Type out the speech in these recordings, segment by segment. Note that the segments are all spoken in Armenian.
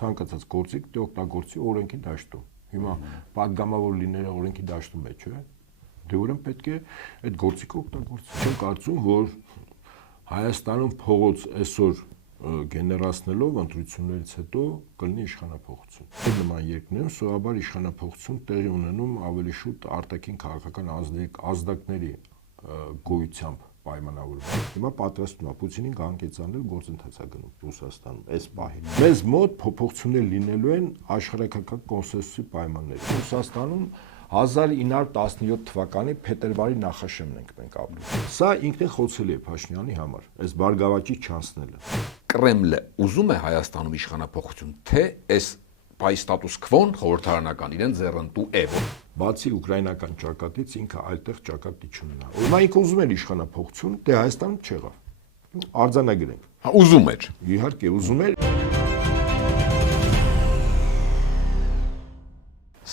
ցանկացած գործիք դե օգտագործի օրենքի դաշտում։ Հիմա պատգամավոր լինելը օրենքի դաշտում է, չէ՞։ Դե ուրեմն պետք է այդ գործիքը օգտագործի։ Չեմ կարծում, որ Հայաստանում փողոց այսօր գեներացնելով ընտրություններից հետո կլինի իշխանափոխություն։ Այդ նման երկրներում սովորաբար իշխանափոխություն տեղի ունենում ավելի շուտ արտաքին քաղաքական ազդակների գոյությամբ պայմանավորվում։ Հիմա պատրաստվում է Պուտինին կհանգեցնել գործընթաց է գնում Ռուսաստանում այս պահին։ Մեզ մոտ փոփոխություններ լինելու են աշխարհակական կոնսենսուսի պայմաններում։ Ռուսաստանում 1917 թվականի փետրվարի նախաշեմն ենք մենք ապրում։ Սա ինքնին խոցելի է Փաշինյանի համար, այս բարգավաճի չանցնելը։ Կրեմլը ուզում է Հայաստանում իշխանափոխություն, թե այս բայ ստատուս քվոն խորհրդարանական իրեն ձեռնտու է։ Բացի ուկրաինական ճակատից ինքը այլտեղ ճակատի չունենա։ Ուրեմն ինքը ուզում էր իշխանափոխություն, դե Հայաստանում չեղավ։ Արձանագրենք։ Ուզում էր։ Իհարկե ուզում էր։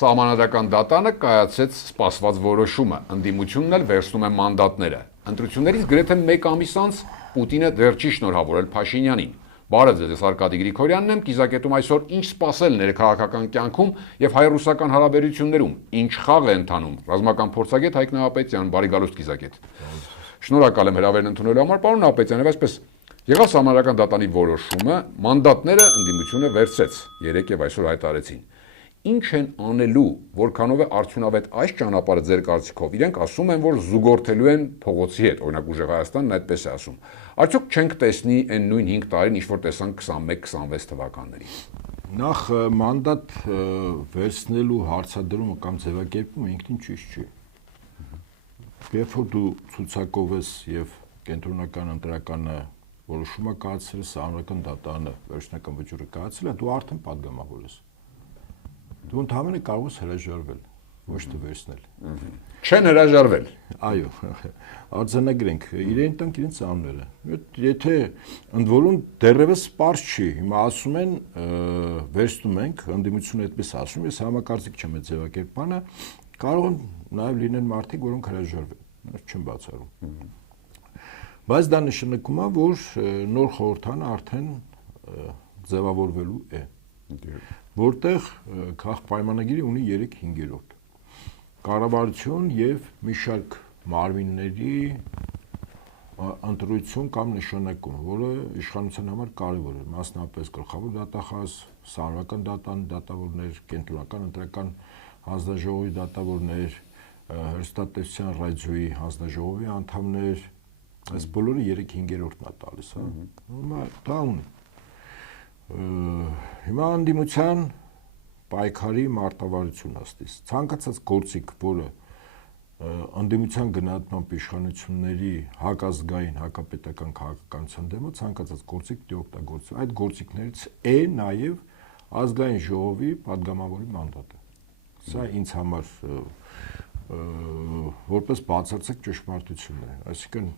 Սահմանադրական դատանը կայացրեց սպասված որոշումը, ընդդիմությունն էլ վերցնում է մանդատները։ Ընտրություններից գրեթե 1 ամիս անց Պուտինը դեռ չի շնորհավորել Փաշինյանին։ Բարև ձեզ, ես Արկադի Գրիգորյանն եմ, կիզակետում այսօր ինչ սպասել ներքաղաքական կյանքում եւ հայ-ռուսական հարաբերություններում, ինչ խաղ է ընթանում։ Ռազմական փորձագետ Հայկ Նահապետյան, բարի գալուստ կիզակետ։ Շնորհակալ եմ հրավերն ընդունելու համար, պարոն Նահապետյան, եւ այսպես եղավ սահմանադրական դատանի որոշումը, մանդատները ընդդիմությունը վերցրեց, 3 եւ այսօր հայտարարեցին։ Ինչ են անելու, որքանով է արդյունավետ այս ճանապարհը ձեր կարծիքով։ Իրենք ասում են, որ զուգորդելու են փողոցի հետ, օրինակ Ուժեղ Հայաստանն այդպես է ասում։ Արդյոք չենք տեսնի այն նույն 5 տարին, ինչ որ տեսանք 21-26 թվականներին։ Նախ մանդատ վերցնելու հարցադրումը կամ ձևակերպումը ինքնին ճիշտ չի։ Երբ որ դու ցուցակով ես եւ կենտրոնական ընտրականը որոշումը կայացրել, սահմանադրական դատանը վերջնական վճիռը կայացրել, դու արդեն պատգամավոր ես։ Դու ընդհանրապես կարող ես հրաժարվել, ոչ թե վերցնել։ Չեն հրաժարվել։ Այո, արձանագրենք, իրեն տանք իրենց անունները։ Եթե ընդ որում դեռևս սպառ չի, հիմա ասում են վերցնում ենք, ընդդիմությունը այդպես ասում, ես համակարծիք չեմ այդ ձևակերպանը, կարող են նաև լինեն մարդիկ, որոնք հրաժարվեն, չեմ բացառում։ Բայց դա նշանակում է, որ նոր խորհրդանը արդեն ձևավորվելու է։ Որտեղ քաղաք պայմանագիրը ունի 3/5 կառավարություն եւ մի շարք մարմինների ընտրություն կամ նշանակում, որը իշխանության համար կարևոր է, մասնապես գլխավոր դատախազ, սահմանադրական դատան դատավորներ, կենտրոնական ընտրական հանձնաժողովի դատավորներ, հեռուստատեսության ռադիոյի հանձնաժողովի անդամներ, այս բոլորը 3/5-ն է տալիս, հա։ Հիմա դա ունի։ Հիմա ընդդիմության պայքարի մարտավարություն աստից։ Ցանկացած գործիք, որը ընդդիմության գնահատմամբ իշխանությունների հակազգային, հակապետական քաղաքականության դեմ է, ցանկացած գործիք դե օգտագործվում։ Այդ գործիքներից է նաև ազգային ժողովի падգամավորի մանդատը։ Սա ինձ համար որպես բացարձակ ճշմարտություն է։ Այսինքն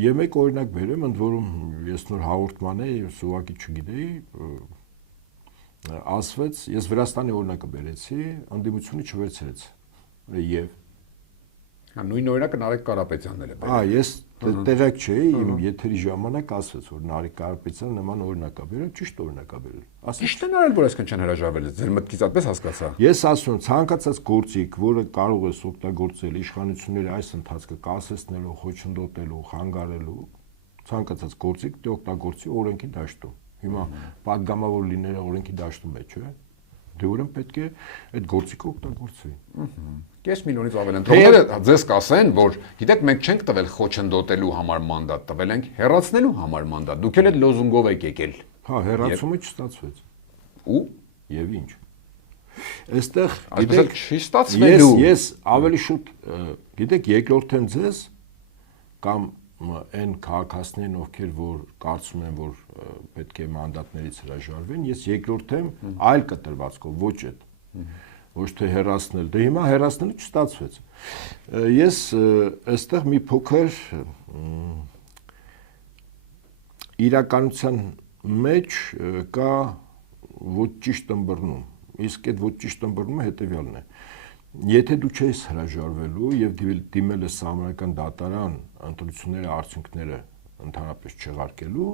եւ մեկ օրինակ բերեմ, ընդ որում ես նոր հաղորդման էի, ես ուղղակի չգիտեի, ասվեց, ես Վրաստանի օրինակը բերեցի, ընդդիմությունը չվերցրեց։ Եվ նույն օրինակը Նարեկ Կարապետյանն էլ է բերել։ Ես տեղյակ չէի, իմ եթերի ժամանակ ասվեց, որ Նարեկ Կարապետյանը նման օրինակ է բերել, ճիշտ օրինակ է բերել։ Ճիշտ են արել, որ այսքան չեն հրաժարվել, ձեր մտքից այդպես հասկացա։ Ես ասում եմ, ցանկացած գործիք, որը կարող ես օգտագործել իշխանությունների այս ընթացքը կասեցնելու, խոչընդոտելու, խանգարելու, ցանկացած գործիք դե օգտագործի օրենքի դաշտում։ Հիմա падգամավոր լինելը օրենքի դաշտում է, չէ՞։ Դե ուրեմն պետք է այդ գործիքը օգտագործվի։ Կես միլիոնից ավել ընտրողները ձեզ կասեն, որ գիտեք, մենք չենք տվել խոչընդոտելու համար մանդատ, տվել ենք հեռացնելու համար մանդատ։ Դուք էլ այդ լոզունգով եք եկել։ Հա, հեռացումը չստացվեց։ Ու եւ ինչ։ Այստեղ գիտեք, չի ստացվելու։ Ես ավելի շուտ, գիտեք, երկրորդեն ձեզ կամ այն քաղաքացիներին, ովքեր որ կարծում են, որ պետք է մանդատներից հրաժարվեն, ես երկրորդեմ այլ կտրվածքով, ոչ այդ, ոչ թե հեռացնել, դե հիմա հեռացնելը չստացվեց։ Ես այստեղ մի փոքր իրականության մեջ կա ոչ ճիշտ ըմբռնում, իսկ այդ ոչ ճիշտ ըմբռնումը հետևյալն է։ Եթե դու չես հրաժարվելու եւ դիմել ես սահմանադրական դատարան ընտրությունների արդյունքները ընդհանրապես չեղարկելու,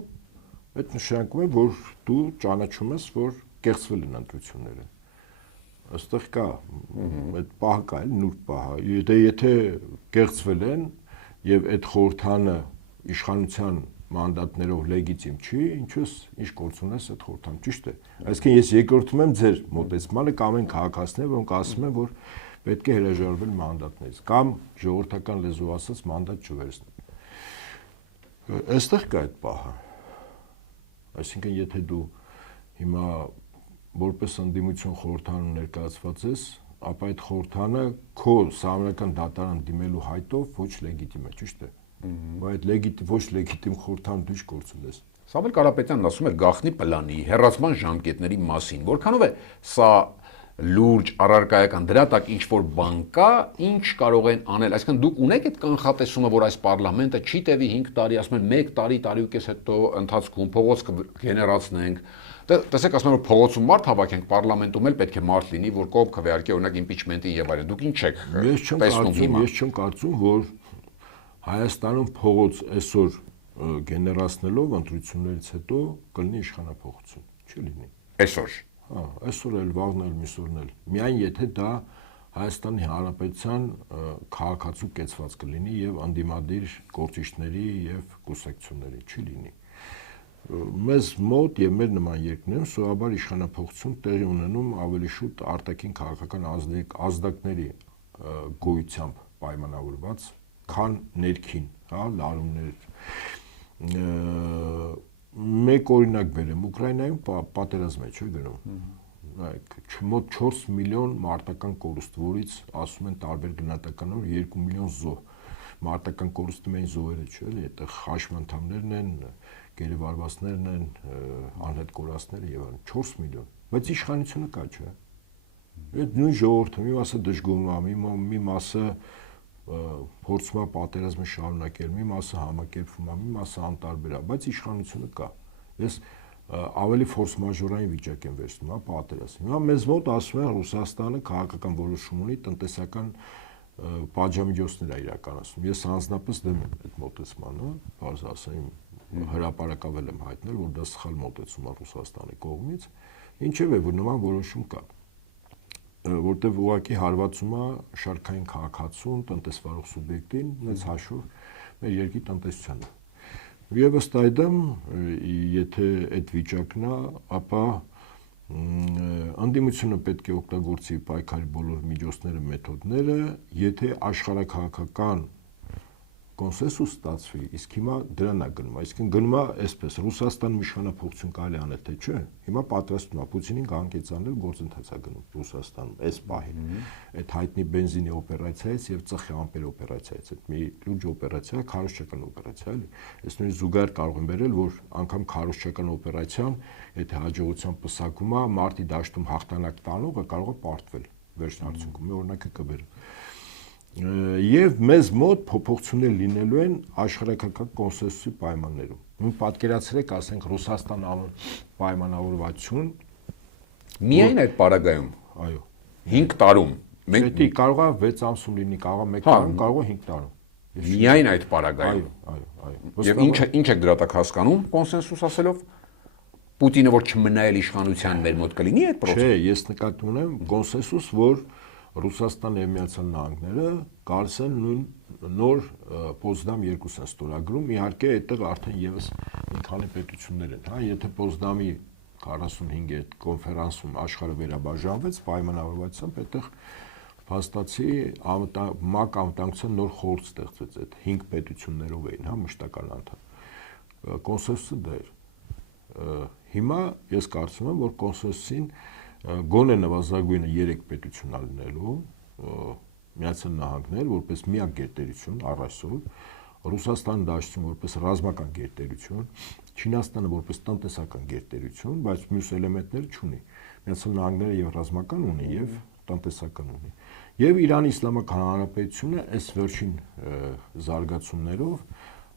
այդ նշանակում է, որ դու ճանաչում ես, որ կեղծվել են ընտրությունները։ Այստեղ կա այդ պահը կա, էլ նուրբ պահը։ Եթե կեղծվել են եւ այդ խորհրդանը իշխանության մանդատներով լեգիտիմ չի, ինչ գործ ունես այդ խորհրդան, ճիշտ է։ Այսինքն ես երկրորդում եմ ձեր մոտեցմանը կամ այն քաղաքացիները, որոնք ասում են, որ պետք է հրաժարվել մանդատներից կամ ժողովրդական լեզվով ասած մանդատ չվերցնել։ Այստեղ կա այդ պահը։ Այսինքն եթե դու հիմա որպես ընդդիմություն խորհրդանում ներկայացված ես, ապա այդ խորհրդանը քո սահմանական դատարան դիմելու հայտով ոչ լեգիտիմ է, ճիշտ է։ Բայց ոչ լեգիտիմ խորհրդան դու ինչ գործ ունես։ Սամվել Կարապետյանն ասում է գաղտնի պլանի, հեռացման ժամկետների մասին, որքանով է սա լուրջ առարկայական, դրա տակ ինչ որ բան կա, ինչ կարող են անել, այսինքն դուք ունեք այդ կանխատեսումը, որ այս պարլամենտը չի տևի 5 տարի, ասում են 1 տարի ու կես հետո ընթացքում փողոց կգեներացնենք։ Տեսեք, ասում են որ փողոցում մարդ հավաքենք, պարլամենտում էլ պետք է մարդ լինի, որ կողմ քվեարկի օրինակ իմպիչմենտի եւ այլն։ Դուք ինչ եք տեսնում։ Ես չեմ կարծում, որ Հայաստանում փողոց այսօր գեներացնելով ընտրություններից հետո կլինի իշխանափոխություն, չի լինի։ Այսօր։ Այսօր էլ վաղն էլ միսօրն էլ։ Միայն եթե դա Հայաստանի Հանրապետության քաղաքացու կեցված կլինի եւ անդիմադիր գործիչների եւ կուսակցությունների, չի լինի։ Մեզ մոտ եւ մեր նման երկրներում սովորաբար իշխանափոխություն տեղի ունենում ավելի շուտ արտաքին քաղաքական ազդակների գոյությամբ պայմանավորված, քան ներքին, լարումներ։ Մեկ օրինակ բերեմ, Ուկրաինայում պատերազմ է, չէ՞ գնում։ Մոտ 4 միլիոն մարտական կորուստ, որից ասում են տարբեր գնահատականով 2 միլիոն զոհ։ Մարտական կորուստը միայն զոհերը չէ, էլի, այդտեղ խաշմ անդամներն են, գերեվարվածներն են, անհետ կորածները եւ այլն, 4 միլիոն։ Բայց իշխանությունը կա, չէ՞։ Այդ նույն ժողովուրդը մի մասը դժգոհում է, մի մասը փորձում է պատերազմը շարունակել, մի մասը համակերպվում է, մի մասը անտարբեր է, բայց իշխանությունը կա։ Ես ավելի ֆորս մաժորային վիճակ եմ վերցնում, պատերազմ։ Հիմա մեզ մոտ ասում են Ռուսաստանը քաղաքական որոշում ունի, տնտեսական պատժամիջոցներ է իրականացնում։ Ես անձնապես դեմ եմ այդ մոտեցմանը, բարձ ասեմ, հրապարակավել եմ հայտնել, որ դա սխալ մոտեցում է Ռուսաստանի կողմից, ինչևէ, որ նման որոշում կա, որտեղ ուղղակի հարվածում է շարքային քաղաքացուն, տնտեսվարող սուբյեկտին, մեծ հաշվով մեր երկրի տնտեսությանը։ Եվ ըստ այդմ, եթե այդ վիճակն է, ապա ընդդիմությունը պետք է օգտագործի պայքարի բոլոր միջոցները, մեթոդները, եթե աշխարհաքաղաքական կոնսենսուս ստացվի, իսկ հիմա դրան է գնում, այսինքն գնում է այսպես, Ռուսաստանում իշխանափոխություն կարելի անել, թե չէ, հիմա պատրաստվում է Պուտինին կհանգեցնել գործընթաց է գնում Ռուսաստանում, այս պահին, այդ հայտնի բենզինի օպերացիայից եւ ծխի ամպեր օպերացիայից, այդ մի լուրջ օպերացիա, քարոզչական օպերացիա, էլի, այս նույն զուգահեռ կարող եմ վերել, որ անգամ քարոզչական օպերացիան, եթե հաջողությամբ պսակում է, մարտի դաշտում հաղթանակ տանողը կարող է պարտվել վերջին արդյունքում, մի օրինակը կբերեմ։ Եվ մեզ մոտ փոփոխություններ լինելու են աշխարհակական կոնսենսուսի պայմաններում։ Նույն պատկերացրեք, ասենք Ռուսաստան պայմանավորվածություն միայն այդ պարագայում, այո, 5 տարում, մենք կարող է 6 ամսում լինի, կարող է 1 տարում, կարող է 5 տարում։ Միայն այդ պարագայում։ Այո։ Եվ ինչ եք դրա տակ հասկանում կոնսենսուս ասելով։ Պուտինը որ չմնա էլ իշխանության մեր մոտ կլինի այդ process։ Չէ, ես նկատի ունեմ կոնսենսուս, որ Ռուսաստանը եւ Միացյալ Նահանգները կարծեն նույն նոր Պոզդամ 2-ն ստորագրում, իհարկե այդտեղ արդեն եւս մի քանի պետություններ են, հա, եթե Պոզդամի 45 այդ կոնֆերանսում աշխարհը վերաբաժանվեց, պայմանավորվածությամբ այդտեղ փաստացի ՄԱԿ անվտանգության նոր խորհուրդ ստեղծվեց, այդ 5 պետություններով էին, հա, մշտական անդամ։ Կոնսենսուսը դա էր։ Հիմա ես կարծում եմ, որ կոնսենսուսին գոնե նվազագույնը 3 պետություն լինելու, Միացյալ Նահանգներ որպես միակ գերտերություն առ այսօր, Ռուսաստանը դաշտում որպես ռազմական գերտերություն, Չինաստանը որպես տնտեսական գերտերություն, բայց մյուս էլեմենտներ չունի։ Միացյալ Նահանգները եւ ռազմական ունի եւ տնտեսական ունի։ Եվ Իրանի Իսլամական Հանրապետությունը այս վերջին զարգացումներով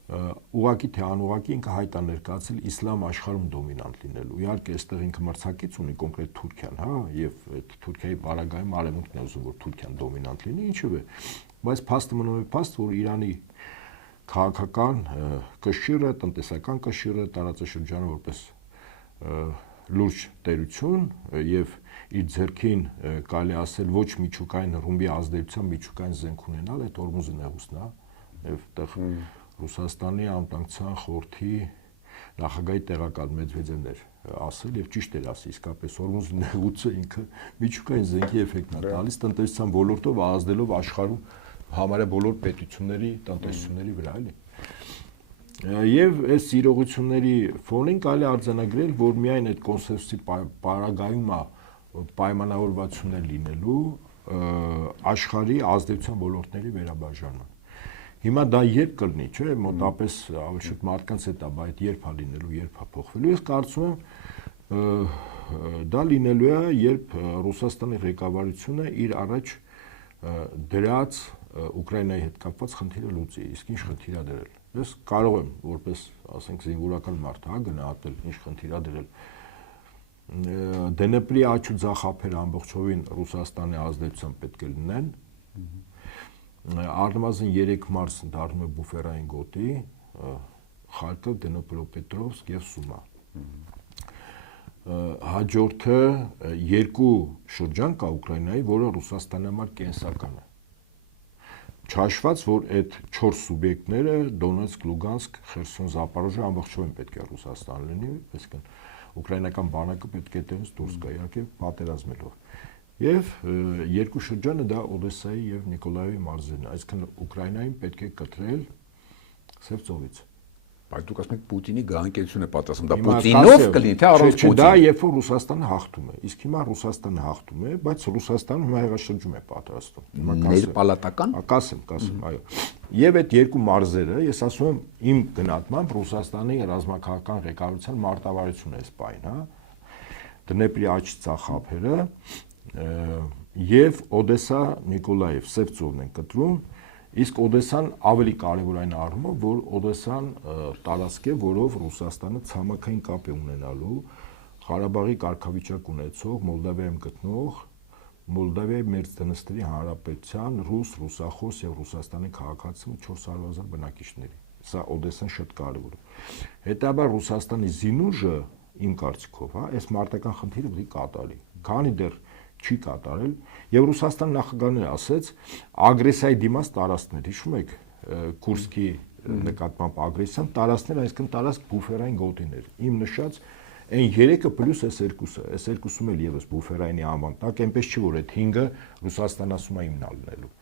ուղղակի թե անուղղակի ինքը հայտ է ներկայացել իսլամ աշխարհում դոմինանտ լինելու։ Իհարկե, այստեղ ինքը մրցակից ունի կոնկրետ Թուրքիան, հա, եւ այդ Թուրքիայի բարագայում արևմուտքն է ուզում, որ Թուրքիան դոմինանտ լինի, ինչու՞։ Բայց փաստը մնում է փաստ, որ Իրանի քաղաքական կշիռը, տնտեսական կշիռը տարածաշրջանը որպես լուրջ տերություն եւ իր ձեռքին կարելի ասել ոչ միջուկային ռումբի ազդեցության միջուկային զենք ունենալ, այդ Օրմուզի նեղուցն է, եւ այդտեղ Ռուսաստանի անվտանգության խորհրդի նախագահի տեղակալ Մեդվեդևն էր ասել եւ ճիշտ էր ասել, իսկապես Օրմուզի նեղուցը ինքը միջուկային զենքի էֆեկտն է տալիս տնտեսության ոլորտով ազդելով աշխարհում համարյա բոլոր պետությունների տնտեսությունների վրա, էլի։ Եվ այս իրողությունների ֆոնին կարելի արձանագրել, որ միայն այդ կոնսենսուսի պարագայում է պայմանավորվածություններ լինելու աշխարհի ազդեցության ոլորտների վերաբաժանման։ Հիմա դա երբ կլինի, չէ՞, մոտապես ավելի շուտ մարդկանց հետ է, բայց երբ է լինելու, երբ է փոխվելու։ Ես կարծում եմ դա լինելու է, երբ Ռուսաստանի ղեկավարությունը իր առաջ դրած Ուկրաինայի հետ կապված խնդիրը լուծի, իսկ ինչ խնդիր է դրել։ Ես կարող եմ որպես, ասենք, զինվորական մարդ, գնահատել ինչ խնդիր է դրել։ Դնեպրի աճ ու ձախ ափերը ամբողջովին Ռուսաստանի ազդեցությամբ պետք է լինեն։ Առնվազն 3 մարս դառնում է բուֆերային գոտի, Խարկով, Դնեպրոպետրովսկ եւ Սումա։ Հաջորդը 2 շրջան կա Ուկրաինայի, որը Ռուսաստանի համար կենսական է։ Չհաշված, որ այդ 4 սուբյեկտները Դոնեցկ, Լուգանսկ, Խերսոն, Զապորոժիա ամբողջովին պետք է Ռուսաստան լինի, այսինքն ուկրաինական բանակը պետք է այդտեղից դուրս գա, իհարկե պատերազմելով։ Եվ 2 շրջանը դա Օդեսայի եւ Նիկոլաևի մարզերն է, այսինքն Ուկրաինային պետք է կտրել Սև ծովից։ Բայց դուք ասում եք Պուտինի գաղանկեցություն է պատասխանում, դա Պուտինով կլինի, թե առանց Պուտինի։ Դա երբ որ Ռուսաստանը հաղթում է, իսկ հիմա Ռուսաստանը հաղթում է, բայց Ռուսաստանը հիմա հեղաշրջում է պատրաստում։ Ներպալատական։ Կասեմ, այո։ Եվ այդ 2 մարզերը, ես ասում եմ, իմ գնահատմամբ Ռուսաստանի ռազմաքաղաքական ղեկավարության մարտավարությունն է այս պայն, հա։ Դնեպրի աճ ցախ ափերը եւ Օդեսա, Նիկոլաև, Սև ծովն են կտրում, իսկ Օդեսան ավելի կարևոր այն առումով, որ Օդեսան տարածք է, որով Ռուսաստանը ցամաքային կապ է ունենալու Ղարաբաղի կարգավիճակ ունեցող Մոլդավիայում գտնող Մոլդավիայի Մերձդնեստրի Հանրապետության ռուս, ռուսախոս եւ Ռուսաստանի քաղաքացու 400,000 բնակիչների։ Սա Օդեսան շատ կարևոր է։ Հետաբար Ռուսաստանի զինուժը իմ կարծիքով, հա, այս մարտական խնդիրը պետք է կատարի։ Քանի դեռ չի կատարել եւ Ռուսաստան նախագահն ասեց ագրեսիայի դիմաց տարածքներ, հիշում եք Կուրսկի նկատմամբ ագրեսիան տարածքներ, այսինքն տարածք բուֆերային գոտիներ։ Իմ նշած այն 3-ը պլյուս այս 2-ը, այս 2-ում էլ եւս բուֆերայինի անվան տակ, այնպես չի որ այդ 5-ը Ռուսաստան ասում է իմն ալնելու։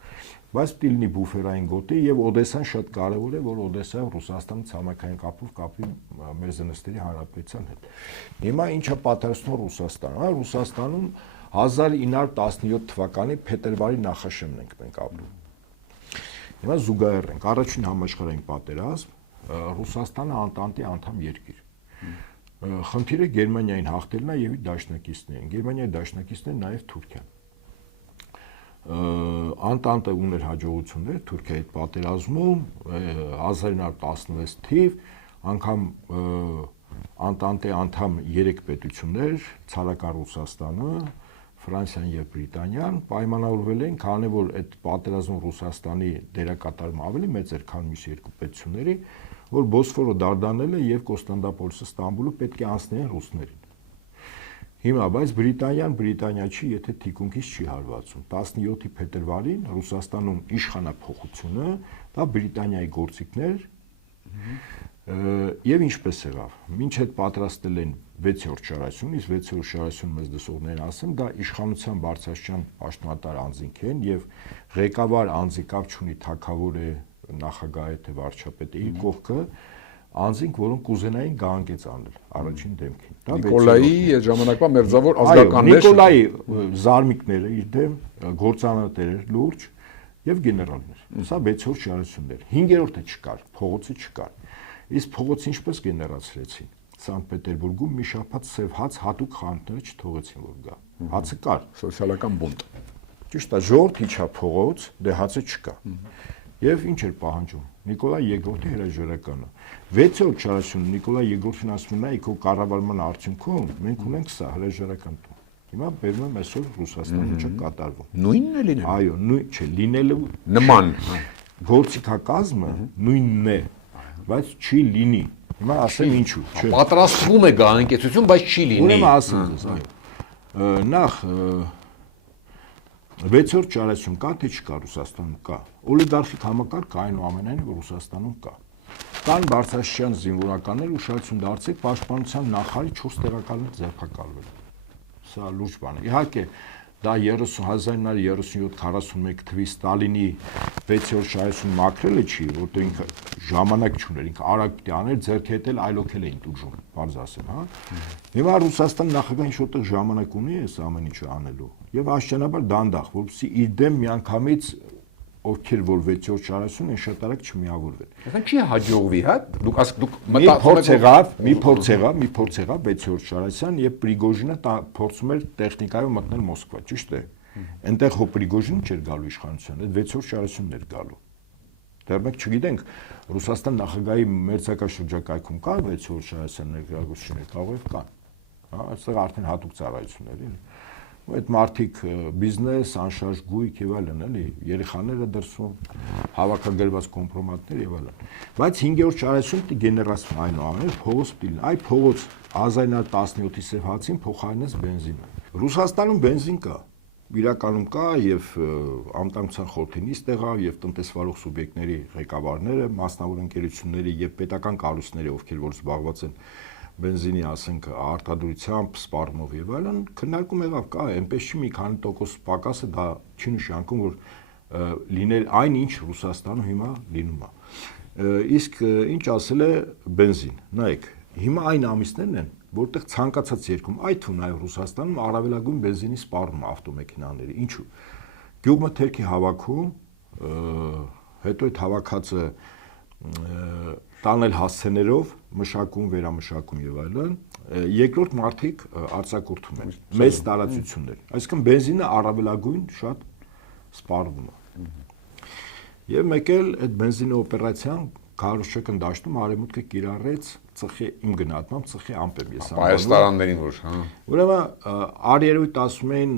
Բայց պիտի լինի բուֆերային գոտի եւ Օդեսան շատ կարեւոր է, որ Օդեսայով Ռուսաստանը ցամաքային կապով կապի Մերձդնեստրի Հանրապետության հետ։ Հիմա ինչա պատրաստում Ռուսաստանը, հա, Ռուսաստանում 1917 թվականի փետրվարի նախաշեմն ենք մենք ապրում։ Հիմա զուգահեռ ենք, առաջին համաշխարհային պատերազմ, Ռուսաստանը Անտանտի անդամ երկիր։ Խնդիրը Գերմանիային հաղթելն է եւ իր դաշնակիցներին։ Գերմանիայի դաշնակիցները նաեւ Թուրքիան։ Անտանտը ուներ հաջողություններ Թուրքիայի հետ պատերազմում 1916 թիվ, անգամ Անտանտե անդամ 3 պետություններ, ցարական Ռուսաստանը, Ֆրանսիան եւ Բրիտանիան պայմանավորվել են, քանի որ այդ պատերազմում Ռուսաստանի դերակատարումը ավելի մեծ էր, քան մյուս 2 պետությունների, որ Բոսֆորը դարդանելը եւ Կոստանդնուպոլսը Ստամբուլը պետք է անցնեն ռուսներին։ Հիմա բայց Բրիտանիա չի, եթե թիկունքից չի հարվածում։ 17-ի փետրվարին Ռուսաստանում իշխանափոխությունը, դա Բրիտանիայի գործիքներ եւ ինչպես եղավ։ Մինչ այդ պատրաստել են 6-րդ շարասյուն, իսկ 6-րդ շարասյուն մեզ դասողներն ասեն, դա իշխանության բարձրաստիճան պաշտոնատար անձինք են եւ ղեկավար անձի կապ չունի թագավոր է, նախագահ է թե վարչապետ է, իր կողքը անձինք, որոնք կուզենային գահանկեց անել առաջին դեմքին։ Դա Նիկոլայի այդ ժամանակվա մերձավոր ազգականներ։ Նիկոլայի զարմիկները իր դեմ գործանատերեր լուրջ եւ գեներալներ։ Սա 6-րդ շարասյուններ։ 5-րդը չկար, փողոցը չկար։ Իսկ փողոցը ինչպես գեներացրեցին։ Սանկտ Պետերբուրգում մի շաբաթ սև հաց հատուկ խանութները չթողեցին որ գա։ Հացը կար, սոցիալական բունտ։ Ճիշտ է, ժողովուրդ իջա փողոց, դե հացը չկա։ Եվ ինչ էր պահանջում Նիկոլայ II-ի հրաժարականը։ 6-րդ շարասյունը Նիկոլայ II-ին ասում է, «Իքո կառավարման արդյունքում մենք ունենք սա հրաժարական տուն»։ Հիմա բերում եմ այսօր Ռուսաստանի մեջ կատարվում։ Նույնն է լինել։ Այո, նույն չէ, լինելու նման գործիքակազմը նույնն է, բայց չի լինի։ Հիմա ասեմ ինչու, չէ։ Պատրաստվում է գա անկեցություն, բայց չի լինի։ Ուրեմն ասեմ ձեզ, այո։ Նախ 6-րդ ճարացում կա, թե չկա Ռուսաստանում կա։ Օլիգարխիկ համակարգ այնուամենայնիվ Ռուսաստանում կա։ Կան բարձրաստիճան զինվորականներ ուշադրություն դարձրեք պաշտպանության նախարարի 4 տեղակալներ ձերբակալվել։ Սա լուրջ բան է։ Իհարկե դա 1937-41 թվականի Ստալինի 6-րդ շարասյուն մաքրելը չի, որտեղ ինքը ժամանակ չուներ, ինքը արագ պիտի աներ, ձեռքի հետ էլ այլոքել էին տուժում, բարձ ասեմ, հա։ Հիմա Ռուսաստան նախագահն ինչ-որ ժամանակ ունի այս ամեն ինչը անելու եւ աստիճանաբար դանդաղ, որպեսզի իր դեմ միանգամից ովքեր որ 6-րդ շարասյուն են շատ արագ չմիավորվեն։ Այսինքն չի հաջողվի, հա։ Դուք մի փորձ եղավ 6-րդ շարասյան եւ Պրիգոժինը փորձում էր տեխնիկայով մտնել Մոսկվա, ճիշտ է։ Այնտեղ հո Պրիգոժինը չէր գալու իշխանության, այդ 6-րդ շարասյունն էր գալու։ Դեռ մենք չգիտենք Ռուսաստան նախագահի մերձակաշրջակայքում կա 6-րդ շարասյան ներկայացուցիչներ, կարող է կան։ Հա, այստեղ արդեն հատուկ ծառայություններ են։ Այդ մարդիկ բիզնես, անշարժ գույք եւ այլն, էլի, երեխաները դրսում, հավաքագրված կոմպրոմատներ եւ այլն։ Բայց 5-րդ շարասյունը պիտի գեներացվի այնուամենայնիվ փողոց պիտի լինի։ Այդ փողոց 1917-ի սև հացին փոխարինեց բենզինը։ Ռուսաստանում բենզին կա, իրականում կա եւ անվտանգության խորհրդի նիստ եղավ եւ տնտեսվարող սուբյեկտների ղեկավարները, մասնավոր ընկերությունների եւ պետական կառույցների, ովքեր որ զբաղված են բենզինի, ասենք, արտադրությամբ, սպառնով եւ այլն, քննարկում եղավ, կա, այնպես չի մի քանի տոկոս պակասը դա չի նշանակում, որ լինել այն ինչ Ռուսաստանում հիմա լինում է։ Իսկ ինչ ասել է բենզին, նայեք, հիմա այն ամիսներն են, որտեղ ցանկացած երկրում, այդ թվում նաեւ Ռուսաստանում առավելագույն բենզինի սպառնում է ավտոմեքենաների։ Ինչու՞։ Գյուղմթերքի հավաքում, հետո այդ հավաքածը տանել հասցեներով, մշակում, վերամշակում եւ այլն, երկրորդ մարդիկ արձակուրդում են մեծ տարածություններ։ Այսինքն բենզինը առավելագույն շատ սպառվում է։ Եվ մեկ էլ այդ բենզինի օպերացիան Քարոշչական դաշտում արևմուտքը կիրառեց ծխի իմ գնահատմամբ ծխի ամպեմ ես անվանում։ Պայստարաններին որ, հա։ Ուրեմն արիերույթ ասում են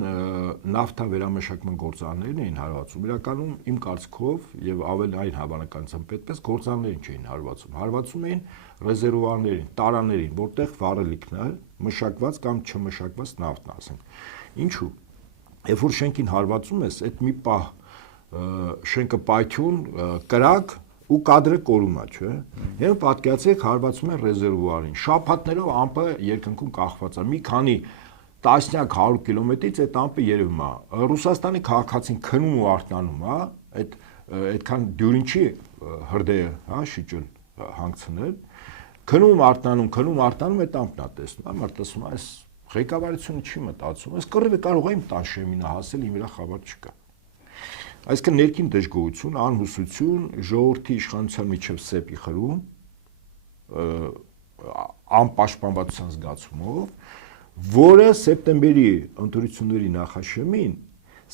նավթա վերամշակման գործարաններն էին հարվածում։ Իրականում իմ կարծիքով եւ ավել այն հավանականությամբ պետպես գործարաններին չէին հարվածում։ Հարվածում էին ռեզերվուարներին, տարաներին, որտեղ վառելիքն է մշակված կամ չմշակված նավթն ասենք։ Ինչու՞։ Երբ որ շենքին հարվածում ես, այդ մի պահ շենքը պայթյուն, կրակ ու կադրը կորում է, չէ՞։ Եվ պատկերացրեք հարվածում են ռեզերվուարին։ Շաբաթներով ամպը երկնքում կախված է։ Մի քանի տասնյակ 100 կիլոմետրից այդ ամպը երևում է։ Ռուսաստանի քաղաքացին քնում ու արտանում է, այդքան դյուրին չի հրդեհը, հա, շիճել հանգցնել։ Քնում արտանում այդ ամպն է տեսնում։ Մարդը ասում է, այս ղեկավարությունը չի մտածում։ Այս կռիվը կարող է իմ տաշեմինը հասել, իմ վրա խաբար չկա։ Այսինքն ներքին դժգոհություն, անհուսություն, ժողովրդի իշխանության միջև սեպի խրում, անպաշտպանվածության զգացումով, որը սեպտեմբերի ընտրությունների նախաշեմին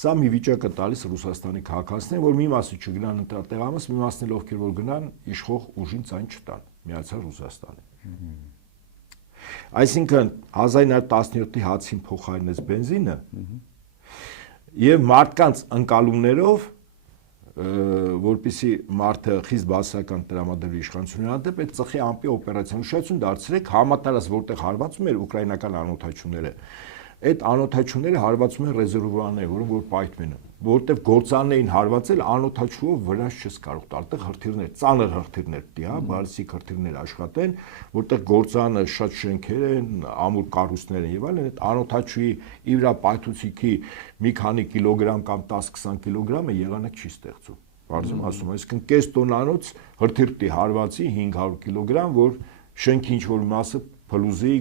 սա մի վիճակ է տալիս Ռուսաստանի քաղաքացիներին, որ մի մասը չգնան ընտրատեղամաս, մի մասն էլ ովքեր որ գնան իշխող ուժին ցայն չտան, Միացյալ Ռուսաստանի։ Այսինքն 1917-ի հացին փոխարինեց բենզինը եւ մարդկանց ընկալումներով, որպեսզի մարդը խիստ բացասական տրամադրվի իշխանությունների հանդեպ, այդ ծխի ամպի օպերացիան ուշադրություն դարձրեք, համատարած որտեղ հարվածում էր ուկրաինական անօթաչուները, այդ անօթաչուները հարվածում են ռեզերվուարներ, որոնք որ պայթում են, որտեղ գործարաններ էին հարվածել, անօթաչուով վրաս չես կարող տալ, այդտեղ հրթիռներ, ծանր հրթիռներ պիտի, հա, բալիստիկ հրթիռներ աշխատեն, որտեղ գործարանը շատ շենքեր են, ամուր կառույցներ են եւ այլն, այդ անօթաչուի ի վրա պայթուցիքի մի քանի կիլոգրամ կամ 10-20 կիլոգրամը եղանակ չի ստեղծում։ Բարձում ասում, այսինքն կես տոնանոց հրթիռ պիտի հարվածի 500 կիլոգրամ, որ շենքի ինչ որ մասը փլուզի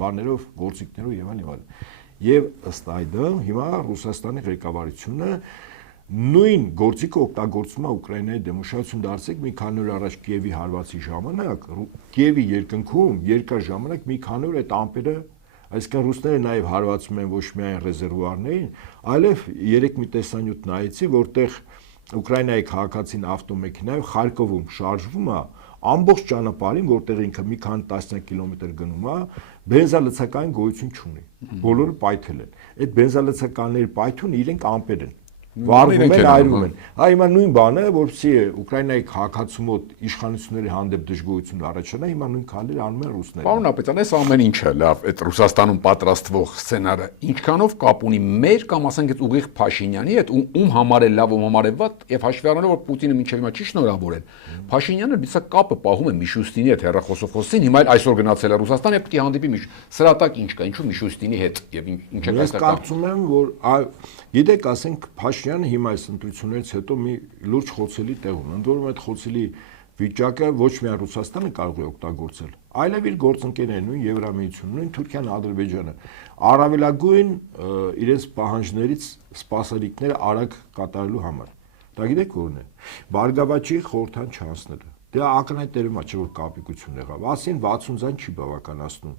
բաներով, գործիքներով եւ այլն։ Եվ ըստ այդմ հիմա Ռուսաստանի ղեկավարությունը նույն գործիքը օգտագործում է Ուկրաինայի դեմ։ Ուշադրություն դարձրեք, մի քանի օր առաջ Կիևի հարվածի ժամանակ Կիևի երկնքում երկար ժամանակ մի քանի օր այդ ամպերը, այսինքն ռուսները նաև հարվածում են ոչ միայն ռեզերվուարներին, այլև երեք մի տեսանյութ նայեցի, որտեղ Ուկրաինայի քաղաքացին ավտոմեքենայով Խարկովում շարժվում է, ամբողջ ճանապարհին, որտեղ ինքը մի քանի տասնյակ կիլոմետր գնում է, բենզալցակային գոյություն չունի։ Բոլորը պայթել են։ Այդ բենզալցականների պայթյունը իրենք ամպեր են։ վառվում են, այրում են։ Այ հիմա նույն բանը, որպեսզի Ուկրաինայի քաղաքացու մոտ իշխանությունների հանդեպ դժգոհություն առաջանա, հիմա նույն քայլերը անում են ռուսները։ Պարոն Ապետյան, այս ամեն ինչը լավ, այդ Ռուսաստանում պատրաստվող սցենարը ինչքանով կապ ունի մեր կամ ասենք այդ ուղիղ Փաշինյանի հետ, ում համար է լավ, ում համար է վատ, եւ հաշվի առնելով որ Պուտինը մինչեւ հիմա չի շնորհավորել, Փաշինյանը դիսա կապը պահում է Միշուստինի հետ հեռախոսով խոսին, հիմա այսօր գնացել է Ռուսաստան եւ պիտի հանդիպի սրա տակ ինչ կա, ինչու Միշուստինի հետ եւ ինչ է այստեղ։ Ես կարծում եմ, որ գիտեք, ասենք Փաշինյանը հիմա այս ընտրություններից հետո մի լուրջ խոցելի տեղ ունի, ընդ որում այդ խոցելի վիճակը ոչ միայն Ռուսաստանը կարող է օգտագործել, այլև իր գործընկերները, նույն Եվրամիությունը, նույն Թուրքիան, Ադրբեջանը, առավելագույն իրենց պահանջներից սպասելիքները արագ կատարելու համար։ Դա գիտեք որն է։ Բարգավաճի խորհրդան չանցնելը։ Դա ակնհայտերում է, չէ՞ որ կապիկություն եղավ։ Ասին 60 ձայն չի բավականացնում։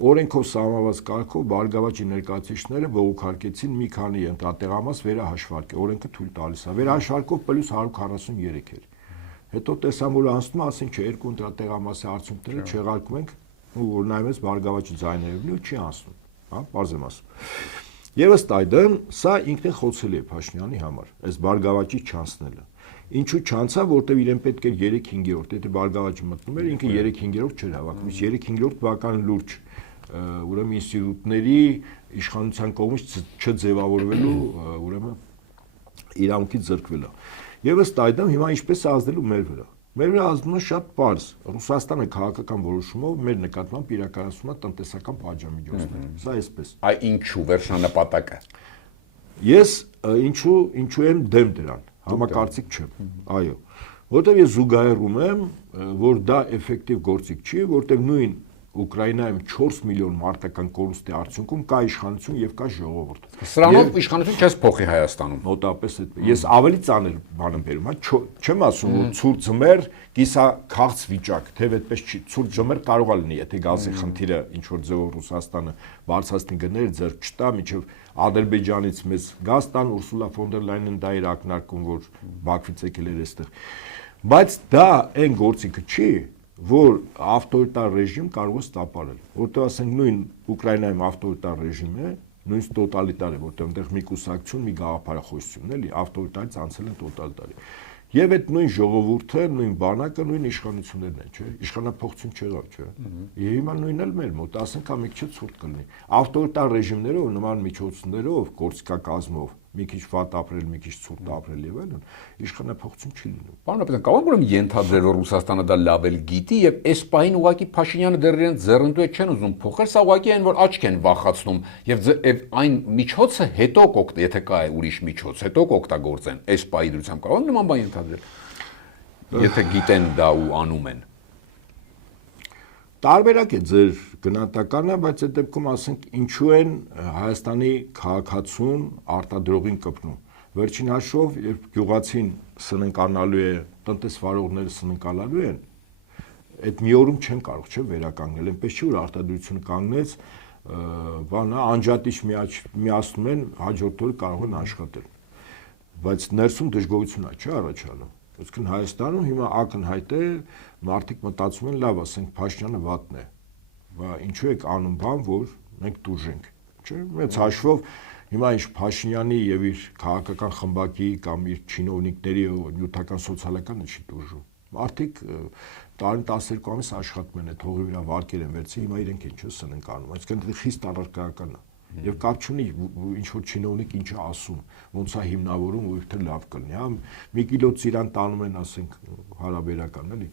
Օրենքով սահմանված կարգով Բարգավաճի ներկայացուցիչները բողոքարկեցին մի քանի ընտրատեղամաս վերահաշվարկել։ Օրենքը թույլ տալիս է։ Վերահաշվարկով պլյուս 143 էր։ Հետո տեսան, որ անցնում է, ասին չէ, երկու ընտրատեղամասի արդյունքները չեղարկում ենք, ու որ նայում ես Բարգավաճի ձայներն ու չի անցնում, հա, բարձ եմ ասում։ Եվ ըստ այդմ, սա ինքնին խոցելի է Փաշինյանի համար, այս Բարգավաճի չանցնելը։ Ինչու չանցա, որտեվ իրեն պետք է 3/5, եթե Բարգավաճը մտնում էր, ինքը 3/5 չէր հավաքում, իսկ 3/5 բավական լուրջ ուրեմն ինստիտուտների իշխանության կողմից չձևավորվելու ուրեմն իրավունքից զրկվելա։ Եվ ըստ այդմ հիմա ինչպես է ազդելու մեր վրա։ Մեր վրա ազդում է շատ պարզ։ Ռուսաստանը քաղաքական որոշումով մեր նկատմամբ իրականացնում է տնտեսական պատժամիջոցներ։ Սա այսպես։ Այ ինչու վերջնանպատակը։ Ես ինչու եմ դեմ դրան, համակարծիք չեմ։ Այո։ Որտեվ ես զուգահեռում եմ, որ դա էֆեկտիվ գործիք չի, որտեվ նույն Ուկրաինայում 4 միլիոն մարտական կորուստի արդյունքում կա իշխանություն եւ կա ժողովուրդ։ Սրանով իշխանություն չես փոխի Հայաստանում։ Մոտապես այդպես։ Ես ավելի ծանր բան եմ բերում, հա, չեմ ասում, որ ցուրտ ձմեռ կիսա քաղց վիճակ, թեև այդպես չի, ցուրտ ձմեռ կարող է լինի, եթե գազի խնդիրը ինչ որ ձևով Ռուսաստանը բարձրացնի գները ձեռք չտա, միջև Ադրբեջանից մեզ գազ տան, Ուրսուլա ֆոն դեր Լայնն դա իր ակնարկում, որ Բաքվից եկել էր այստեղ։ Բայց դա այն գործիքը չի, որ ավտորիտար ռեժիմ կարող է ստապարել, որտեղ ասենք նույն Ուկրաինայում ավտորիտար ռեժիմ է, նույնիսկ տոտալիտար է, որտեղ այնտեղ մի կուսակցություն, մի գաղափարախոսություն էլի, ավտորիտարից անցել են տոտալիտարի։ Եվ այդ նույն ժողովուրդը, նույն բանակը, նույն իշխանություններն են, չէ՞։ Իշխանափոխություն չեղավ, չէ՞։ Եվ հիմա նույնն էլ մեր մոտ, ասենք, մի քիչ ցուրտ կլինի։ Ավտորիտար ռեժիմներով, նման միջոցներով, գործիքակազմով մի քիչ վատ ապրել, մի քիչ ցուրտ ապրել եւ այլն, իշխանափոխություն չի լինում։ Պարոն Ապետյան, կարող ուրեմն ենթադրել, որ Ռուսաստանը դա լավ էլ գիտի եւ այս պահին ուղղակի Փաշինյանը դեռ իրեն ձեռնտու չեն ուզում փոխել, սա ուղղակի այն որ աչք են վախացնում եւ այն միջոցը հետո կօգտա, եթե կա ուրիշ միջոց, հետո կօգտագործեն այս պահի դրությամբ կարող են նման բան ենթադրել։ Եթե գիտեն դա ու անում են։ Տարբերակ է ձեր գնահատականը, բայց այդ դեպքում ասենք ինչու են Հայաստանի քաղաքացուն արտադրողին կպնում։ Վերջին հաշվով, երբ գյուղացին սննկանալու է, տնտեսվարողները սննկանալու են, այդ մի օրում չեն կարող չէ վերականգնել, այնպես չի որ արտադրությունը կանգնեց, բանա անջատիչ միացնում են, հաջորդ օրը կարող են աշխատել։ Բայց ներսում դժգոհություն է չէ առաջանում։ Այսինքն Հայաստանում հիմա ակնհայտ է մարդիկ մտածում են լավ, ասենք Փաշինյանը վատն է։ Բա ինչու եք անում բան, որ մենք դուժենք, չէ՞։ Մեծ հաշվով հիմա ինչ Փաշինյանի եւ իր քաղաքական խմբակի կամ իր չինովնիկների նյութական սոցիալականը չի դուժում։ Մարդիկ տարին 12 ամիս աշխատում են, այդ հողի վրա վարկեր են վերցրել, հիմա իրենք են չէ սննկանում։ Այսինքն դա խիստ առարկայական է։ Եվ կապ չունի ինչ որ չինովնիկ ինչ է ասում, ոնց է հիմնավորում ու թե լավ կլինի, հա, մի կիլո ծիրան տանում են, ասենք, հարաբերական, էլի,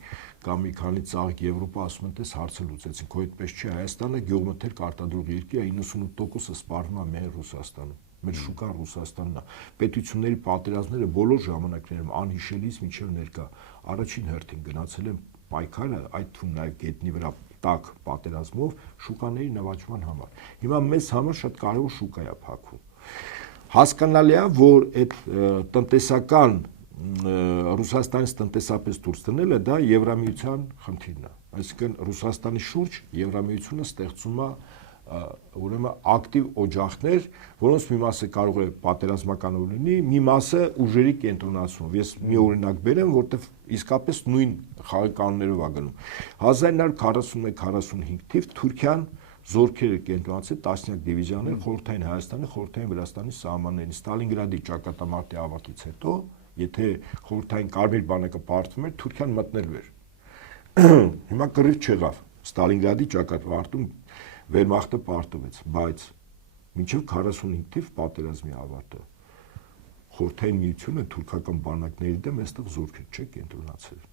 կամ մի քանի ծաղիկ Եվրոպա ասում են, տես հարցը լուծեցին, քո այդպես չի, Հայաստանը գյուղմթերք արտադրող երկիր է, 98%-ը սպառվում է մեր Ռուսաստանում, մեր շուկան Ռուսաստանն է։ Պետությունների պատերազմները բոլոր ժամանակներում անհիշելից մինչև ներկա առաջին հերթին գնացել են պայքարը, այդ թվում նաև գետնի վրա տակ պատերազմով շուկաների նվաճման համար։ Հիմա մեզ համար շատ կարևոր շուկա է փակվում։ Հասկանալի է, որ այդ տնտեսական Ռուսաստանից տնտեսապես դուրս դնելը դա Եվրամիության խնդիրն է։ Այսինքն Ռուսաստանի շուրջ Եվրամիությունը ստեղծում է ուրեմն ակտիվ օջախներ, որոնց մի մասը կարող է պատերազմականով լինի, մի մասը ուժերի կենտրոնացումով։ Ես մի օրինակ բերեմ, որտեղ իսկապես նույն խաղի կանոններով է գնում։ 1941-45 թիվ Թուրքիան զորքերը կենտրոնացել տասնյակ դիվիզիաներ խորհրդային Հայաստանի, խորհրդային Վրաստանի սահմաններին։ Ստալինգրադի ճակատամարտի ավարտից հետո, եթե խորհրդային կարմիր բանակը պարտվում էր, Թուրքիան մտնելու էր։ Հիմա կռիվ չեղավ։ Ստալինգրադի ճակատամարտում Վերմախտը պարտվեց, բայց մինչև 45 թիվ պատերազմի ավարտը խորհրդային միությունը թուրքական բանակների դեմ այստեղ զորքեր չէ կենտրոնացել։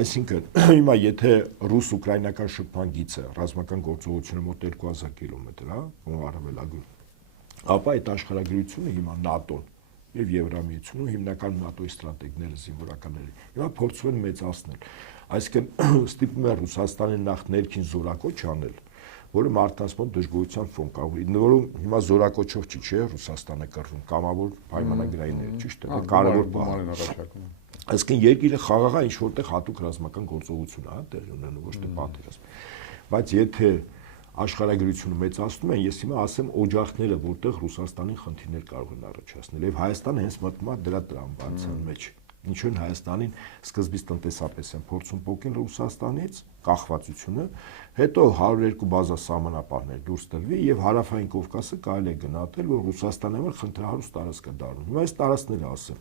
Այսինքն, հիմա եթե ռուս-ուկրաինական շփման գիծը ռազմական գործողությունը մոտ 2000 կիլոմետր, հա, առավելագույն, ապա այդ աշխարհագրությունը հիմա ՆԱՏՕ-ն եւ Եվրամիությունը հիմնական ՆԱՏՕ-ի ստրատեգները, զինվորականները հիմա փորձում են մեծացնել։ Այսինքն, ստիպում է Ռուսաստանը նախ ներքին զորակոչ անել, որը մարդկանց մոտ դժգոհության ֆոն կա, որում հիմա զորակոչով չէ Ռուսաստանը կռվում, կամավոր պայմանագրայիններ, ճիշտ է, կարևոր բան է առաջարկում։ Այսինքն երկիրը խաղաղա ինչ որտեղ հատուկ ռազմական գործողություն է, տեղի ունենում, ոչ թե պատերազմ։ Բայց եթե աշխարհագրությունը մեծացնում են, ես հիմա ասեմ օջախները, որտեղ Ռուսաստանին խնդիրներ կարող են առաջացնել, եւ Հայաստանը հենց մտնում է դրա տրամաբանության մեջ։ Ինչու՞ են Հայաստանին սկզբից տնտեսապես են փորձում փոկել Ռուսաստանից կախվածությունը, հետո 102 բազա սահմանապահներ դուրս տրվի եւ հարավային Կովկասը կարելի է գնահատել, որ Ռուսաստանի համար խնդրահարույց տարածք է դառնում։ Հիմա այս տարածքները ասեմ։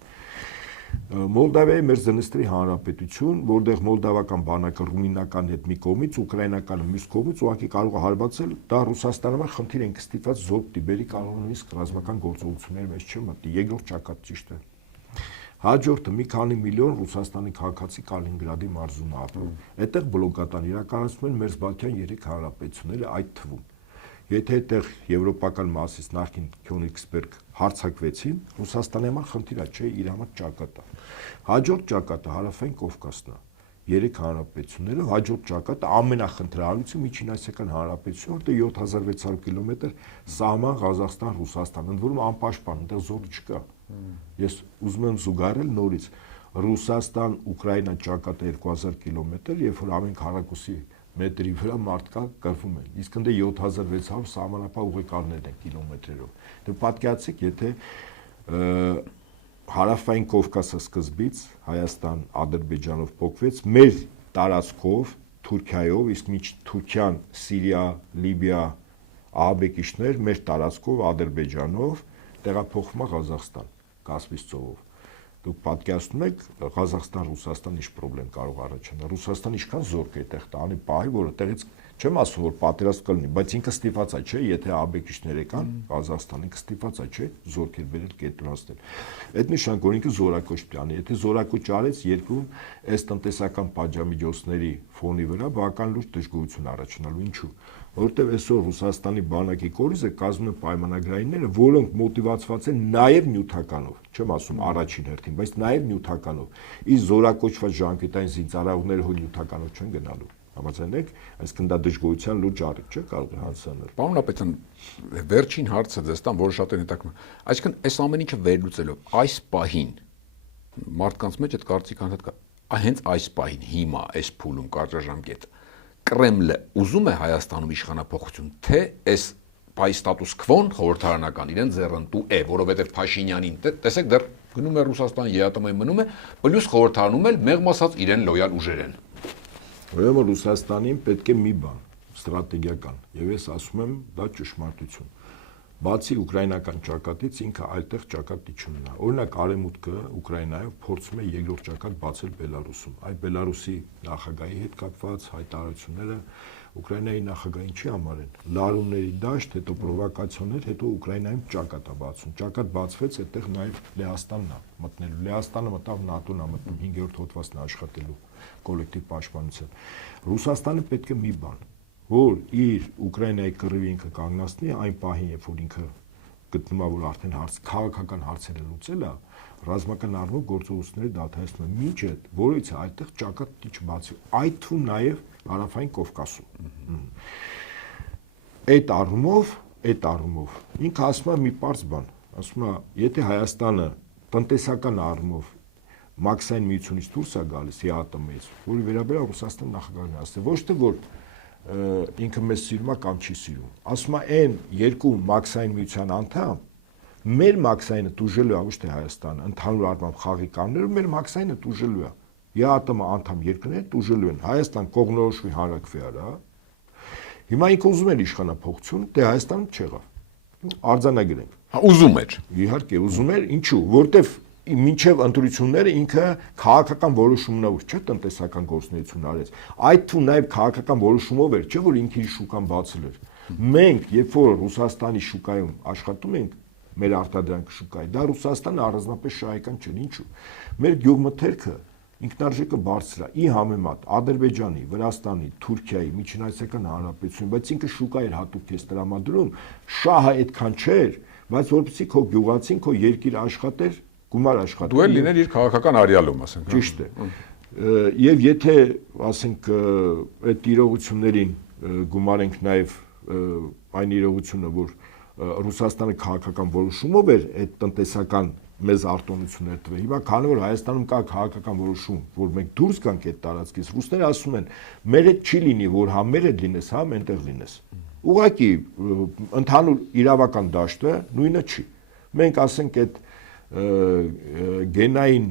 Մոլդավիայի մեր Ձնիստրի հանրապետություն, որտեղ մոլդավական բանակը ռումինական հետ մի կողմից, ուկրաինականը մյուս կողմից ուղղակի կարող է հարվածել, դա Ռուսաստանի համար խնդիր ենք ստիպված զորք տիբերի կարող նույնիսկ ռազմական գործողությունների մեջ չմտնի, երկրորդ ճակատ ճիշտ է։ Հաջորդը մի քանի միլիոն Ռուսաստանի քաղաքացի Կալինինգրադի մարզում ապրում։ Այդտեղ բլոկադան իրականացնում են Մերձբալթյան 3 հանրապետությունները այդ թվում։ Եթե այդտեղ եվրոպական մասից նախին Քյոնիգսբերգ հարձակվեցին, Ռուսաստանի համար խնդիր է, չէ, իր համար ճակատ է։ Հաջորդ ճակատը հարավային Կովկասն է։ 3 հանրապետությունները, հաջորդ ճակատը ամենախնդրահարույցը Միջինասիական հանրապետությունը, որտեղ 7600 կիլոմետր սահման Ղազախստան-Ռուսաստան, ընդ որում անպաշտպան, այնտեղ զորք չկա։ Ես ուզում եմ զուգահեռել նորից Ռուսաստան-Ուկրաինա ճակատը 2000 կիլոմետր, երբ որ ամեն քառակուսի մետրի վրա մարդկա կռվում են, իսկ ընդ 7600 սահմանապահ ուղեկալներ են կիլոմետրերով։ Դե պատկերացրեք, եթե հարավային Կովկասը սկզբից Հայաստան, Ադրբեջանով փոխվեց մեր տարածքով, Թուրքիայով, իսկ միջ Թուրքիան, Սիրիա, Լիբիա, ահաբեկիչներ մեր տարածքով Ադրբեջանով տեղափոխվում է Ղազախստան, Կասպից ծովով։ Դուք պատկերացնում եք Ղազախստան-Ռուսաստան ինչ խնդրեմ կարող առաջանալ։ Ռուսաստանը ինչքան զորք է այդտեղ տանի պահի, որ այդտեղից չեմ ասում որ պատերազմ կլինի, բայց ինքը ստիպված է, չէ, եթե աբեկիչներ եկան Ղազախստանը ստիպված է, չէ, զորքեր բերել կենտրոնացնել։ Այդ նշանք որ ինքը զորակոչ պլանի, եթե զորակոչ արեց երկրում այս տնտեսական պատժամիջոցների ֆոնի վրա բավական լուրջ դժգոհություն առաջանալու, ինչու՞։ Որտեւ այսօր Ռուսաստանի բանակի կորիզը կազմում են պայմանագրայինները, որոնք մոտիվացված են նաև նյութականով, չեմ ասում առաջին հերթին, բայց նաև նյութականով։ Իսկ զորակոչված ժամկետային զինծառայողները հո նյութականով չեն գնալու։ Համաձայնեք, այսինքն դա դժգոհության լուրջ առիթ չէ կարող է հասցնել։ Պարոն Ապետյան, վերջին հարցը ձեզ տամ, որը շատ է հետաքրքիր։ Այսինքն այս ամեն ինչը վերլուծելով այս պահին մարդկանց մեջ այդ կարծիքը հանդեպ կա, հենց այս պահին հիմա այս փուլում կարճաժամկետ Կրեմլը ուզում է Հայաստանում իշխանապողություն, թե այս բայ ստատուս քվոն խորհրդարանական իրեն ձեռնտու է, որովհետև Փաշինյանին տեսեք դեռ գնում է Ռուսաստան, ԵԱՏՄ-ին մնում է, պլյուս խորհրդարանում էլ մեղմ ասած իրեն լոյալ ուժեր են։ Ուրեմն Ռուսաստանին պետք է մի բան, ստրատեգիական, եւ ես ասում եմ, դա ճշմարտություն։ Բացի ուկրաինական ճակատից ինքը այլտեղ ճակատի չունենա։ Օրինակ Արևմուտքը Ուկրաինայով փորձում է երկրորդ ճակատ բացել Բելարուսում։ Այդ Բելարուսի նախագահի հետ կապված հայտարարությունները Ուկրաինայի նախագահին չի համար են։ Լարումների դաշտ, հետո պրովոկացիաներ, հետո Ուկրաինայում ճակատ է բացում։ Ճակատ բացվեց, այդտեղ նաև Լեհաստանն է մտնելու։ Լեհաստանը մտավ ՆԱՏՕ-ն է մտնում 5-րդ հոդվածն է աշխատելու կոլեկտիվ պաշտպանության։ Ռուսաստանը պետք է մի բան, որ իր Ուկրաինայի կռիվը ինքը կանգնացնի այն պահին, երբ որ ինքը գտնում է, որ արդեն քաղաքական հարցերը լուծել է, ռազմական առումով գործողությունները դադարեցնում է, մինչ այդ որից այդտեղ ճակատի չբացի, այդ թվում նաև հարավային Կովկասում։ Այդ առումով ինքը ասում է մի պարզ բան, ասում է, եթե Հայաստանը տնտեսական առումով մաքսային միությունից դուրս է գալիս ԵԱՏՄ-ից, որի վերաբերյալ Ռուսաստան նախագահն է ասել, ոչ թե որ ինքը մեզ սիրում է կամ չի սիրում, ասում է այն երկու մաքսային միության անդամ մեր մաքսայինը դուժելու է ոչ թե Հայաստանը, ընդհանուր առմամբ խաղի կանոններով մեր մաքսայինը դուժելու է, ԵԱՏՄ անդամ երկրները դուժելու են, Հայաստան կողմնորոշվի հանրակրվի արա, Հիմա ինքը ուզում էր իշխանափոխություն, դե Հայաստանում չեղավ։ Արձանագրենք։ Ուզում էր։ Իհարկե, ուզում էր, ինչու, որտեվ մինչև ընտրությունները ինքը քաղաքական որոշումնով չէ տնտեսական գործունեություն արեց։ Այդ թվում նաև քաղաքական որոշումով էր, չէ՞ որ ինքը իր շուկան բացել էր։ Մենք, երբ որ Ռուսաստանի շուկայում աշխատում ենք, մեր արտադրանք շուկայի, դա Ռուսաստանը առանձնապես շահեկան չէր, ինչու։ Մեր գյուղմթերքը ինքնարժեքը բարձր է ի համեմատ Ադրբեջանի, Վրաստանի, Թուրքիայի, Միջինասիական Հանրապետություն, բայց ինքը շուկա էր հատուկ քեզ տրամադրում, շահը այդքան չէր, բայց որպեսզի քո գյուղացին քո երկիր աշխատեր, գումար աշխատեր։ Դու էլ լիներ իր քաղաքական արյալում, ասենք։ Ճիշտ է։ Եվ եթե, ասենք, այդ իրողություններին գումարենք նաև այն իրողությունը, որ Ռուսաստանը քաղաքական որոշումով էր այդ տնտեսական մեզ արտոնություններ տվել։ Հիմա քանի որ Հայաստանում կա քաղաքական որոշում, որ մենք դուրս գանք այդ տարածքից, ռուսները ասում են, մեր հետ չի լինի, որ հա մեր հետ լինես, հա մենտեղ լինես։ Ուղղակի ընդհանուր իրավական դաշտը նույնը չի։ Մենք ասենք այդ գենային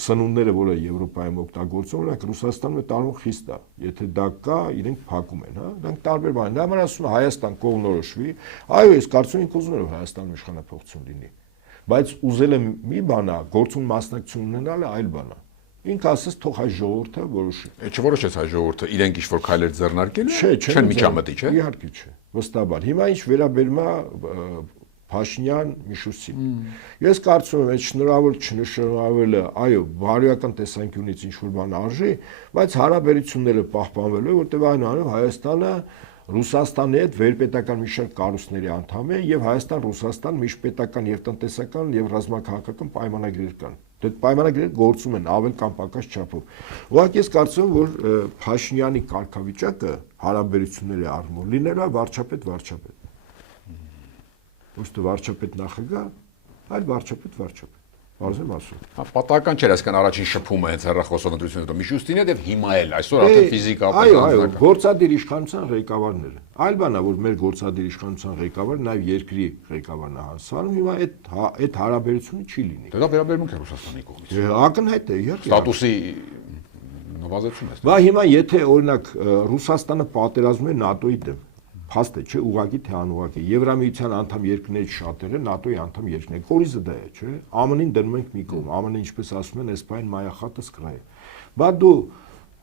սնունդները, որը Եվրոպայում օգտագործում, օրինակ Ռուսաստանում է տարում խիստ է։ Եթե դա կա, իրենք փակում են, հա։ Դրանք տարբեր բան են։ Դա համար ասում է Հայաստան կողմնորոշվի։ Այո, ես կարծում եմ ուզում եմ որ Հայաստանում իշխանափոխություն լինի։ Բայց ուզելը մի բան է, գործուն մասնակցություն ունենալը այլ բան է։ Ինքը ասես թող հայ ժողովուրդը որոշի։ Չորոշեց հայ ժողովուրդը իրենք ինչ-որ քայլեր ձեռնարկել չեն միջամտի, չէ՞։ Իհարկե չէ, վստահաբար։ Հիմա ինչ վերաբերում է Փաշինյան Միշուսին։ Ես կարծում եմ, այդ շնորհավոր չնշնորհավորելը, այո, բարոյական տեսանկյունից ինչ-որ բան արժի, բայց հարաբերությունները պահպանվելու, որտեղ այնուամենայնիվ Հայաստանը Ռուսաստանի հետ վերպետական մի շարք կառույցների անդամ է եւ Հայաստան-Ռուսաստան միջպետական եւ տնտեսական եւ ռազմաքաղաքական պայմանագրեր կան։ Դե պայմանագրերը գործում են ավել կամ պակաս չափով։ Ուղղակի ես կարծում եմ, որ Փաշինյանի կարգավիճակը հարաբերությունների առումով լինելու է վարչապետ։ Ոչ թե վարչապետ նախագահ, այլ վարչապետ։ Բարձր եմ ասում։ Պատահական չէր, այսքան առաջին շփումը հենց հեռախոսով ընտրությունից հետո Միշուստին հետ եւ հիմա էլ այսօր արդեն ֆիզիկապես այո, գործադիր իշխանության ղեկավարները։ Այլ բան է, որ մեր գործադիր իշխանության ղեկավարը նաեւ երկրի ղեկավարն է հասարում, հիմա այդ հարաբերությունը չի լինի։ Դա վերաբերմունք է Ռուսաստանի կողմից։ Ակնհայտ է, իհարկե։ Ստատուսի նվազեցում է։ Բա հիմա եթե օրինակ Ռուսաստանը պատերազմում է ՆԱՏՕ-ի դեմ, փաստ է, չէ, ուղղակի թե անուղղակի։ Եվրամիության անդամ երկրներից շատերը ՆԱՏՕ-ի անդամ երկրներ։ Կորիզը դա է, չէ։ ԱՄՆ-ին դնում ենք մի կողմ, ԱՄՆ-ը ինչպես ասում են, էսպայն մայախատը սկրայ։ Բա դու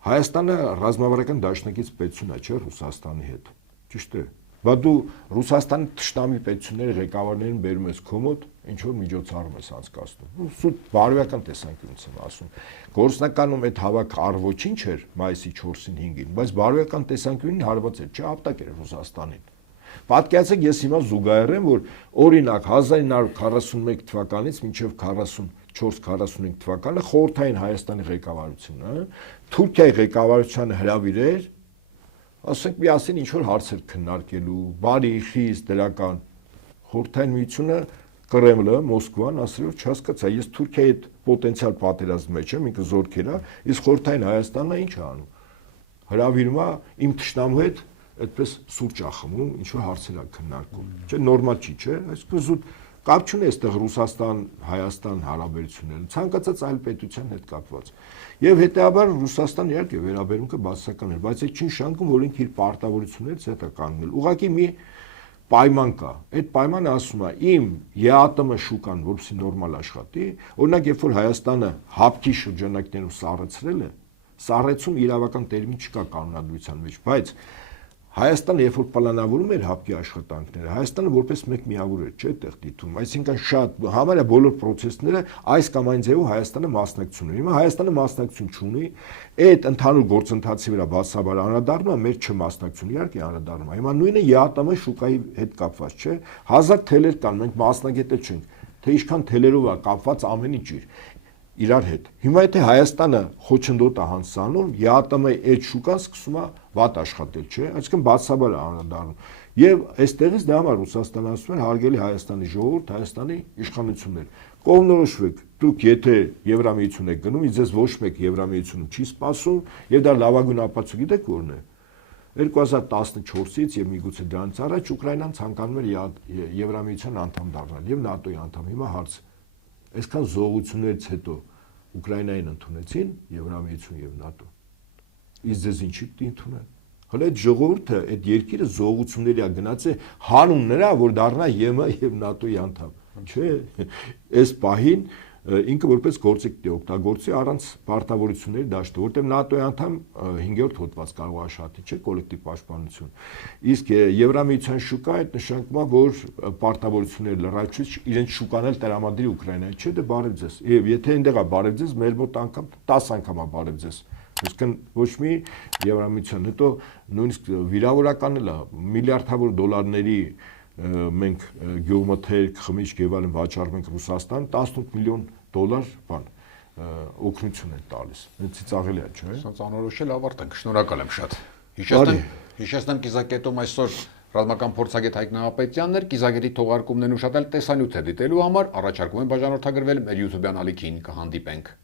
Հայաստանը ռազմավարական դաշնակից պետություն է, չէ, Ռուսաստանի հետ։ Ճիշտ է։ Բա դու Ռուսաստանի թշնամի պետությունների ղեկավարներին բերում ես քո մոտ, ինչ որ միջոցառում ես անցկացնում։ Սուտ բարոյական տեսանկյունից եմ ասում։ Գործնականում այդ հավաքը առ-ոչինչ էր մայիսի 4-ին 5-ին, բայց բարոյական տեսանկյունին հարված էր, չէ, ապտակ էր Ռուսաստանին։ Պատկերացեք, ես հիմա զուգահեռեմ, որ օրինակ 1941 թվականից մինչև 44-45 թվականը խորհրդային Հայաստանի ղեկավարությունը, Թուրքիայի ղեկավարությանը հրավիրեր, ասենք միասին ինչ որ հարցեր քննարկելու, բարի, խիստ, դրական, խորհրդային միությունը, Կրեմլը, Մոսկվան ասել որ չհասկացա, ես Թուրքիայի հետ պոտենցիալ պատերազմի մեջ եմ, ինքը զորքեր է, իսկ խորհրդային Հայաստանն ինչ է անում։ Հրավիրում է իմ թշնամու հետ այդպես սուրճ է խմում, ինչ որ հարցեր է քննարկում։ Չէ, նորմալ չի, չէ, այսինքն զուտ կապ չունի այստեղ Ռուսաստան-Հայաստան հարաբերությունները, ցանկացած այլ պետության հետ կապված։ Եվ հետեւաբար Ռուսաստան իհարկե վերաբերմունքը բացասական էր, բայց այդ չի նշանակում, որ ինքը իր պարտավորություններից հետ է կանգնել։ Ուղղակի մի պայման կա։ Այդ պայմանը ասում է իմ ԵԱՏՄ շուկան, որովհետեւ նորմալ աշխատի, օրինակ երբ որ Հայաստանը հապկի շրջանակներում սառեցրել է, սառեցում իրավական տերմին չկա կանոնադրության մեջ, բայց Հայաստանը երբ որ պլանավորում էր հապկի աշխատանքները, Հայաստանը որպես մեկ միավոր էր, չէ՞, տեղ դիտում, այսինքն շատ համարյա բոլոր process-ները այս կամ այն ձևով Հայաստանը մասնակցություն ունի։ Հիմա Հայաստանը մասնակցություն չունի, այդ ընդհանուր գործընթացի վրա բացաբար անդրադառնում է, մեր չմասնակցություն իհարկե անդրադառնում է։ Հիմա նույնը ԵԱՏՄ շուկայի հետ կապված չէ, 1000 թելեր կան, մենք մասնագետը չենք, թե ինչքան թելերով է կապված ամեն ինչ իրար հետ։ Հիմա եթե Հայաստանը խոչընդոտ է հանցանում, ԵԱՏՄ-ի այդ շուկան սկսում է վատ աշխատել, չէ՞, այսինքն բացաբար է անդրադառնում։ Եվ այստեղից դա համար Ռուսաստանը ասում է հարգելի Հայաստանի ժողովուրդ, Հայաստանի իշխանություններ, կողմնորոշվեք, դուք եթե Եվրամիություն եք գնում, ձեզ ոչ մեկ Եվրամիությունում չի սպասում, եւ դա լավագույն ապացույց գիտեք որն է։ 2014-ից եւ միգուցե դրանից առաջ Ուկրաինան ցանկանում էր Եվրամիության անդամ դառնալ եւ ՆԱՏՕ-ի անդամ։ Հիմա հարց այսքան զողություններից հետո Ուկրաինային ընդունեցին Եվրամիություն եւ ՆԱՏՕ։ Իսկ ձեզ ինչի՞ պիտի ընդունեն։ Հələ այդ ժողովուրդը այդ երկիրը զողությունների է գնաց է հանուն նրա, որ դառնա ԵՄ եւ ՆԱՏՕ-ի անդամ, չէ՞։ Այս պահին ինքը որպես գործիք դե օգտագործի առանց պարտավորությունների դաշտը, որտեղ ՆԱՏՕ-ի անդամ 5-րդ հոդված կարող աշխատի, չէ՞, կոլեկտիվ պաշտպանություն։ Իսկ Եվրամիության շուկա այդ նշանակում է, որ պարտավորությունները լրացուցիչ իրենց շուկան էլ տրամադրի Ուկրաինայի, չէ՞, դե բարև ձեզ։ Եվ եթե այնտեղ է բարև ձեզ, մեր մոտ անգամ 10 անգամ է բարև ձեզ։ Իսկն ոչ մի Եվրամիության, հետո նույնիսկ վիրավորական էլ է միլիարդավոր դոլարների մենք գյուղմթերք, խմիչք եւ այլն վաճառում ենք Ռուսաստան, 18 միլիոն դոլար բան օգնություն են տալիս։ Դա ծիծաղելի է, չէ՞։ Սա անորոշել ավարտենք։ Շնորհակալ եմ շատ։ Բարի։ Հիշեցնեմ կիզակետում այսօր ռազմական փորձագետ Հայկ Նահապետյանն էր, կիզակետի թողարկումներն ուշադրել տեսանյութ դիտելու համար առաջարկում եմ բաժանորդագրվել մեր YouTube-յան ալիքին, կհանդիպենք։